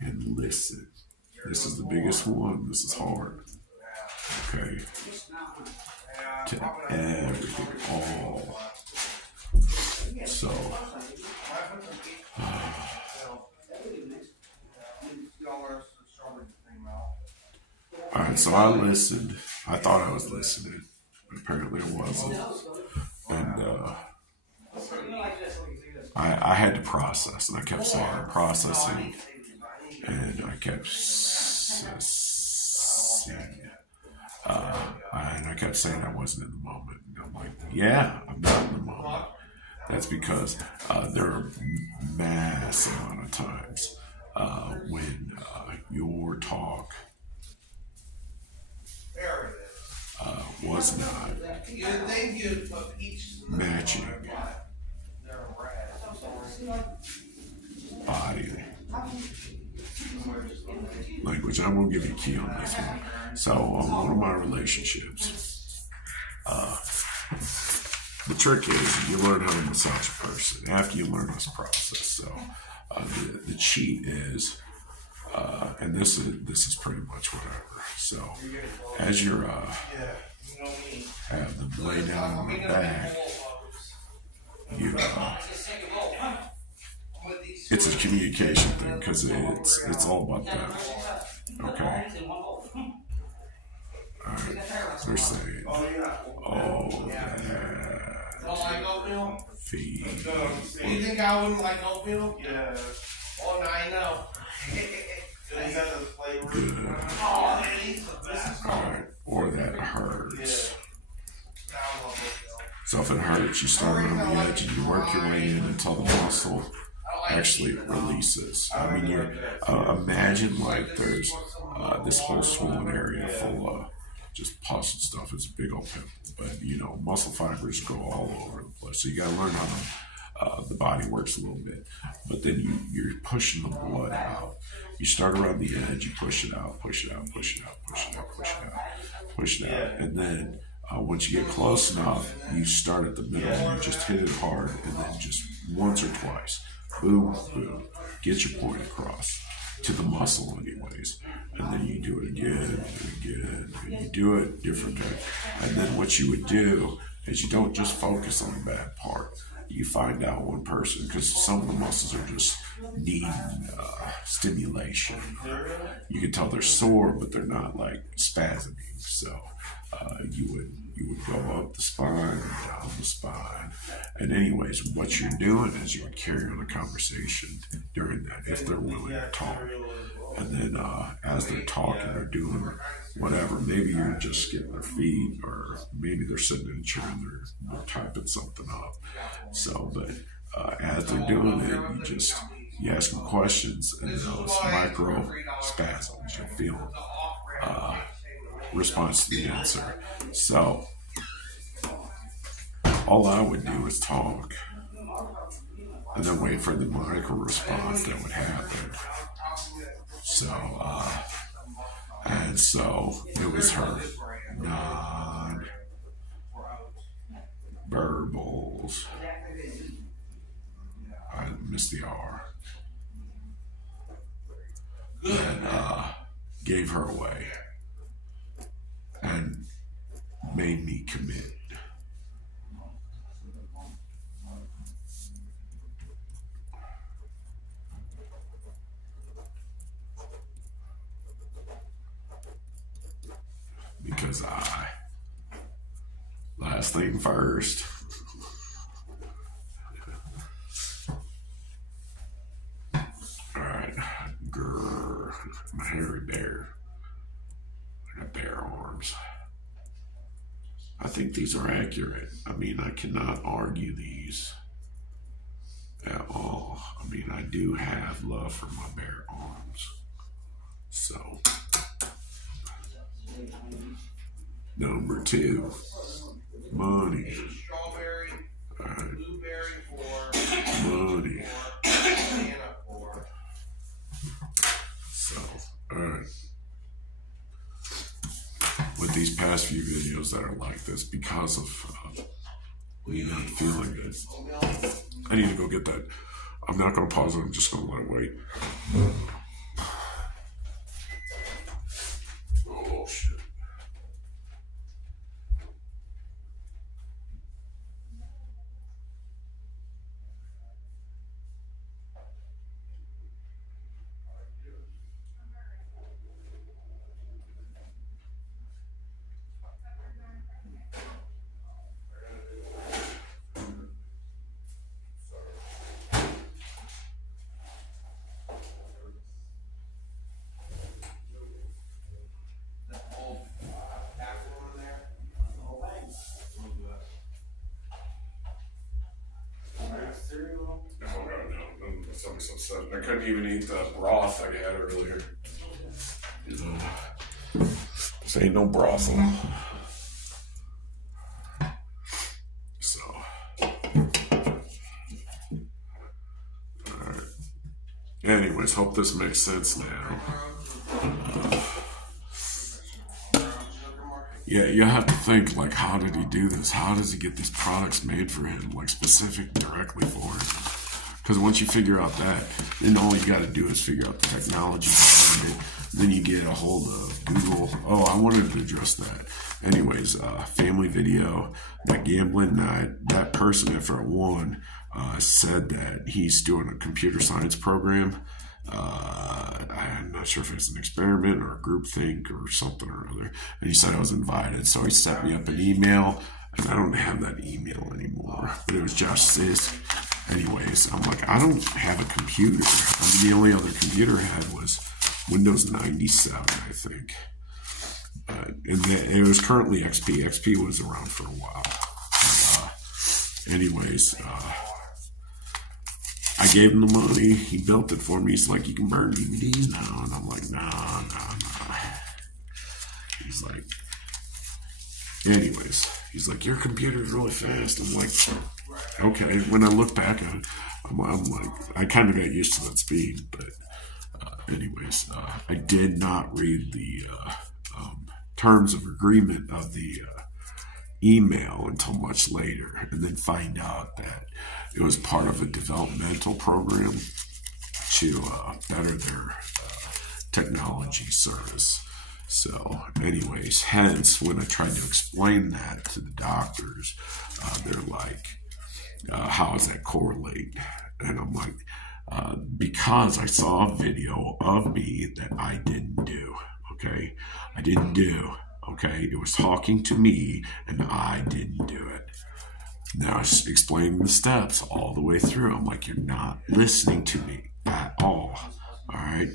and listen. This is the biggest one. This is hard. Okay? To everything, all. So, alright, so I listened. I thought I was listening, but apparently I wasn't. And I had to process, and I kept saying I'm processing, and I kept saying, and I kept saying I wasn't in the moment. And I'm like, yeah, I'm not in the moment. That's because there are mass amount of times when your talk was not matching body language. I'm going to give you a key on this one. So on one of my relationships, the trick is you learn how to massage a person after you learn this process. So the cheat is, and this is pretty much whatever. So as you're have them lay down on the back, you it's a communication thing because it's all about them. Okay. All right. They're saying, oh yeah. Feed. Do you think I wouldn't like oatmeal? Yeah. Oh, now I know. Good. Alright. Or that hurts. So if it hurts, you start around the edge and you work your way in until the muscle actually releases. I mean, you're imagine like there's this whole swollen area full of just pus and stuff. It's a big old pimple, but you know, muscle fibers go all over the place. So you got to learn how the body works a little bit. But then you're pushing the blood out. You start around the edge, you push it out, push it out, push it out, push it out, push it out, push it out, and then once you get close enough, you start at the middle and you just hit it hard, and then just once or twice, boom, boom, get your point across to the muscle anyways, and then you do it again and again, and you do it different. And then what you would do is you don't just focus on the bad part. You find out one person, because some of the muscles are just needing stimulation. You can tell they're sore, but they're not like spasming. So you would go up the spine and down the spine. And anyways, what you're doing is you would carry on a conversation during that, if they're willing to talk. And then as they're talking or doing whatever, maybe you're just getting their feet, or maybe they're sitting in a chair and they're typing something up. So, but as they're doing it, you ask them questions, and those micro spasms, you'll feel response to the answer. So all I would do is talk and then wait for the micro response that would happen. So and so it was her non-verbals. I missed the R. That gave her away and made me commit. because last thing first. Alright, grrr, my hairy bear. I got bear arms. I think these are accurate. I mean, I cannot argue these at all. I mean, I do have love for my bear arms. So, number 2, money. Strawberry, Alright. blueberry for Money. banana for. So, alright. With these past few videos that are like this, because of me not feeling good, I need to go get that. I'm not going to pause it. I'm just going to let it wait. Oh, shit. So sad. I couldn't even eat the broth I had earlier. You know, this ain't no brothel. So, alright. Anyways, hope this makes sense now. Yeah, you have to think, like, how did he do this? How does he get these products made for him, like, specific directly for him? Because once you figure out that, then all you got to do is figure out the technology behind it. Then you get a hold of Google. Oh, I wanted to address that. Anyways, family video, that gambling night, that person at Front One said that he's doing a computer science program. I'm not sure if it's an experiment or a group think or something or other. And he said I was invited. So he sent me up an email. And I don't have that email anymore. But it was just this. Anyways, I'm like, I don't have a computer. I mean, the only other computer I had was Windows 97, I think. And it was currently XP. XP was around for a while. Anyways, I gave him the money. He built it for me. He's like, you can burn DVDs now. And I'm like, nah. He's like, anyways, he's like, your computer's really fast. I'm like, okay. When I look back at it, I'm like, I kind of got used to that speed. But anyways, I did not read the terms of agreement of the email until much later, and then find out that it was part of a developmental program to better their technology service. So anyways, hence when I tried to explain that to the doctors, they're like, how does that correlate? And I'm like, because I saw a video of me that I didn't do. Okay, I didn't do. Okay, it was talking to me and I didn't do it. Now I was explaining the steps all the way through. I'm like, you're not listening to me at all. All right,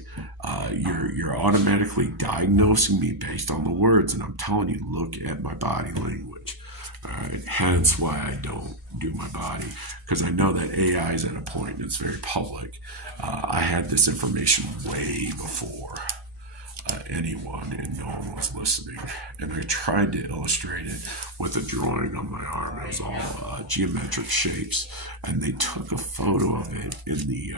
you're automatically diagnosing me based on the words, and I'm telling you, look at my body language. All right, hence why I don't do my body, because I know that AI is at a point and it's very public. I had this information way before anyone, and no one was listening. And I tried to illustrate it with a drawing on my arm. It was all geometric shapes, and they took a photo of it in the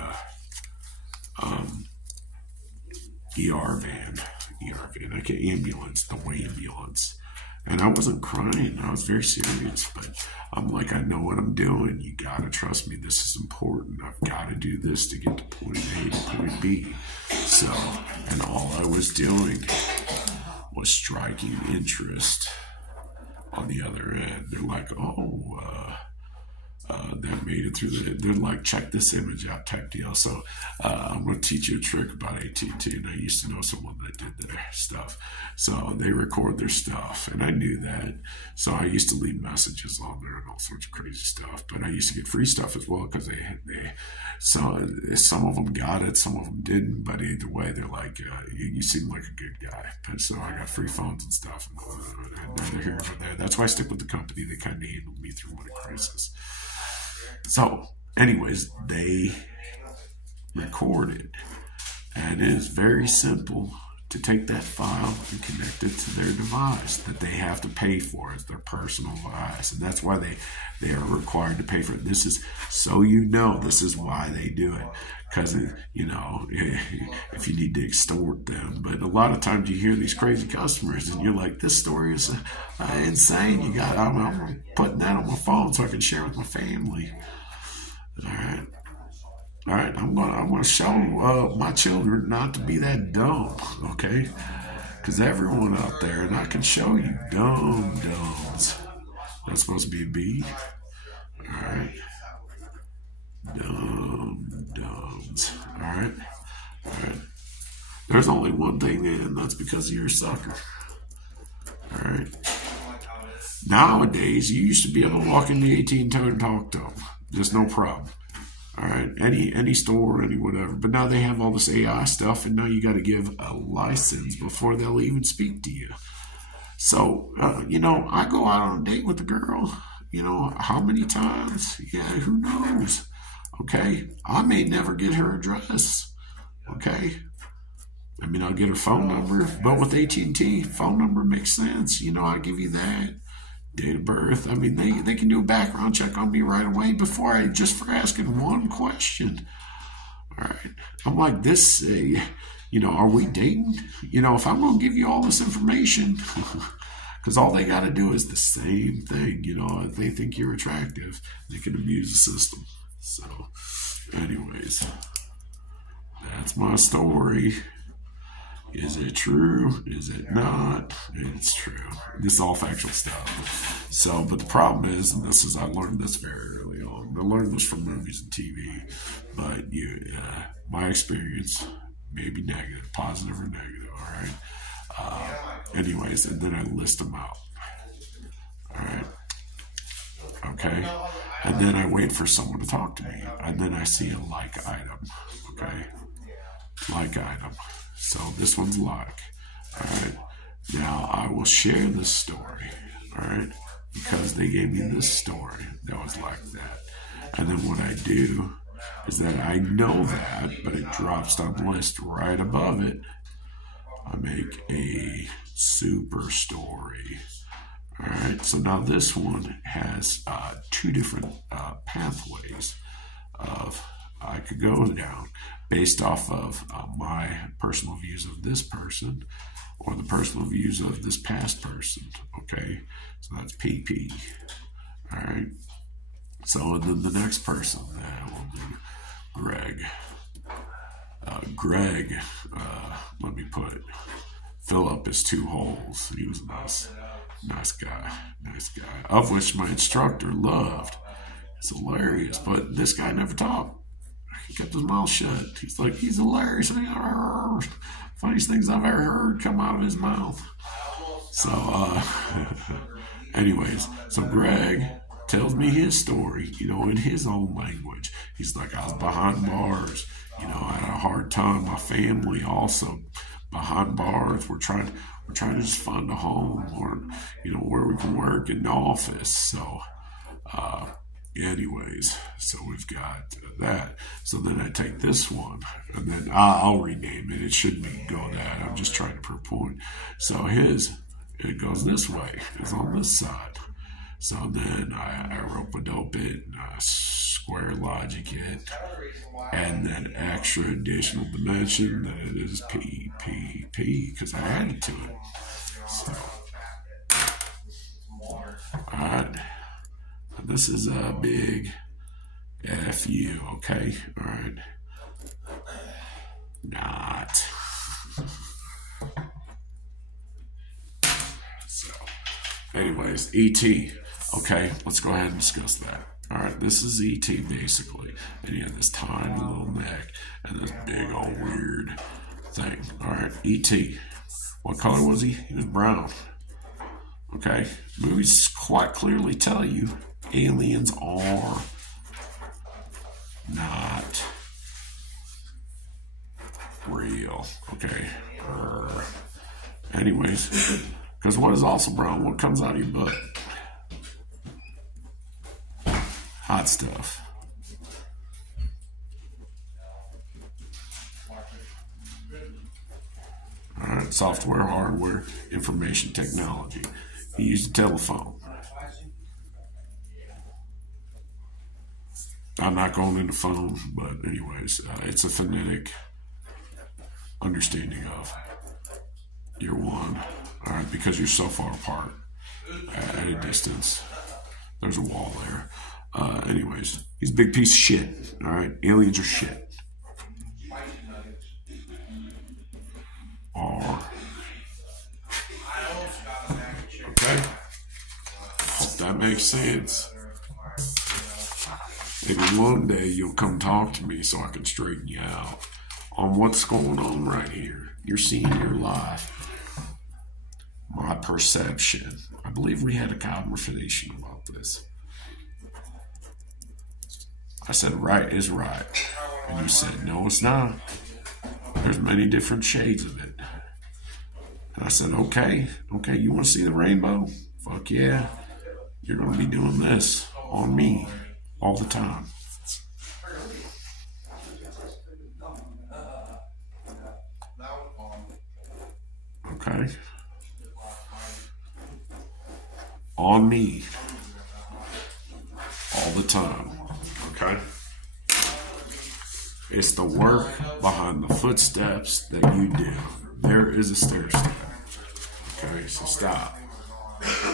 ER van, like an ambulance, the way ambulance. And I wasn't crying. I was very serious, but I'm like, I know what I'm doing. You gotta trust me. This is important. I've got to do this to get to point A to point B. So, and all I was doing was striking interest on the other end. They're like, oh, that made it through they're like, check this image out type deal. So I'm going to teach you a trick about AT&T, and I used to know someone that did their stuff. So they record their stuff, and I knew that. So I used to leave messages on there and all sorts of crazy stuff. But I used to get free stuff as well because so some of them got it, some of them didn't. But either way, they're like, you seem like a good guy. And so I got free phones and stuff. And neither here nor there. That's why I stick with the company. They kind of handled me through what a crisis. So, anyways, they recorded, and it is very simple to take that file and connect it to their device that they have to pay for. It's their personal device, and that's why they are required to pay for it. This is so this is why they do it, because if you need to extort them. But a lot of times you hear these crazy customers, and you're like, this story is insane. I'm putting that on my phone so I can share with my family. All right. I'm gonna show my children not to be that dumb, okay? Because everyone out there, and I can show you dumbs. That's supposed to be a B. All right. Dumbs. All right. There's only one thing, and that's because you're a sucker. All right. Nowadays, you used to be able to walk into AT&T and talk to them. Just no problem. All right, any store, any whatever. But now they have all this AI stuff, and now you got to give a license before they'll even speak to you. So, I go out on a date with a girl. How many times? Yeah, who knows? Okay, I may never get her address. Okay, I mean, I'll get her phone number, but with AT&T, phone number makes sense. I give you that. Date of birth. I mean, they can do a background check on me right away just for asking one question. All right. I'm like, this, are we dating? If I'm going to give you all this information, because all they got to do is the same thing. If they think you're attractive, they can abuse the system. So, anyways, that's my story. Is it true? Is it not? It's true. This is all factual stuff. So, but the problem is, and I learned this very early on. I learned this from movies and TV. But my experience may be negative, positive or negative. All right. Anyways, and then I list them out. All right. Okay. And then I wait for someone to talk to me, and then I see a like item. Okay. Like item. So this one's like. All right. Now I will share this story. All right. Because they gave me this story that was like that. And then what I do is that I know that, but it drops on the list right above it. I make a super story. All right. So now this one has two different pathways of I could go down based off of my personal views of this person or the personal views of this past person. Okay, so that's PP. All right. So then the next person that will do Greg. Let me put Philip is 2 holes. He was a nice guy, of which my instructor loved. It's hilarious, but this guy never talked. He kept his mouth shut. He's like, he's hilarious. Funniest things I've ever heard come out of his mouth. So, anyways, so Greg tells me his story, in his own language. He's like, I was behind bars. I had a hard time. My family also behind bars. We're trying to just find a home or, where we can work in the office. So, anyways, so we've got that. So then I take this one, and then I'll rename it. It shouldn't go that. I'm just trying to prove a point. So it goes this way. It's on this side. So then I rope-a-dope it, and I square logic it, and then extra additional dimension that it is P, because I added to it. So, all right. This is a big FU, okay? All right. Not. So, anyways, ET. Okay, let's go ahead and discuss that. All right, this is E.T. basically. And he had this tiny little neck and this big old weird thing. All right, E.T. What color was he? He was brown. Okay, movies quite clearly tell you aliens are not real. Okay. Anyways, because what is also brown? What comes out of your butt? Hot stuff. All right, software, hardware, information technology. He used a telephone. I'm not going into phone, but anyways, it's a phonetic understanding of you're one. All right, because you're so far apart at a distance. There's a wall there. Anyways, he's a big piece of shit. All right, aliens are shit. Okay, hope that makes sense. Maybe one day you'll come talk to me so I can straighten you out on what's going on right here. You're seeing your life. My perception. I believe we had a conversation about this. I said right is right. And you said no, it's not. There's many different shades of it. And I said, okay, you want to see the rainbow? Fuck yeah. You're going to be doing this on me all the time. Okay. On me. All the time. Okay. It's the work behind the footsteps that you do. There is a stair step. Okay, so stop.